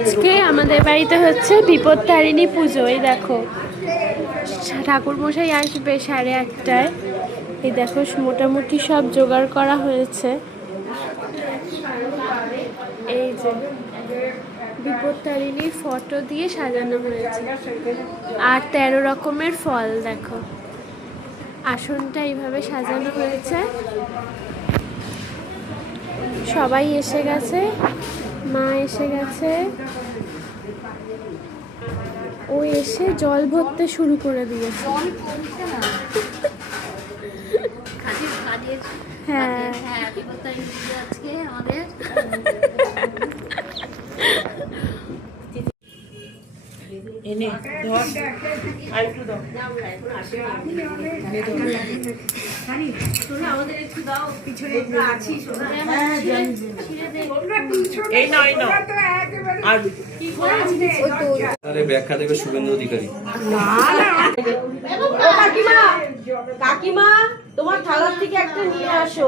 আজকে আমাদের বাড়িতে হচ্ছে বিপত্তারিণী পুজো। এই দেখো ঠাকুর মশাই আসবে 8:30টায়। এই দেখো মোটামুটি সব জোগাড় করা হয়েছে। এই যে বিপত্তারিণীর ফটো দিয়ে সাজানো হয়েছে আর 13 রকমের ফল। দেখো আসনটা এইভাবে সাজানো হয়েছে। সবাই এসে গেছে, মা এসে গেছে, ও এসে জল ভরতে শুরু করে দিয়েছে। হ্যাঁ আজকে আমাদের এনে ধর আর একটু দাও। আমাদের একটু দাও, পিছনে আছি সোনা। এই নাও এই নাও। আর আরে ব্যাখ্যা দেবে শুভেন্দু অধিকারী। না না ও কাকিমা, কাকিমা তোমার থালার থেকে একটা নিয়ে আসো।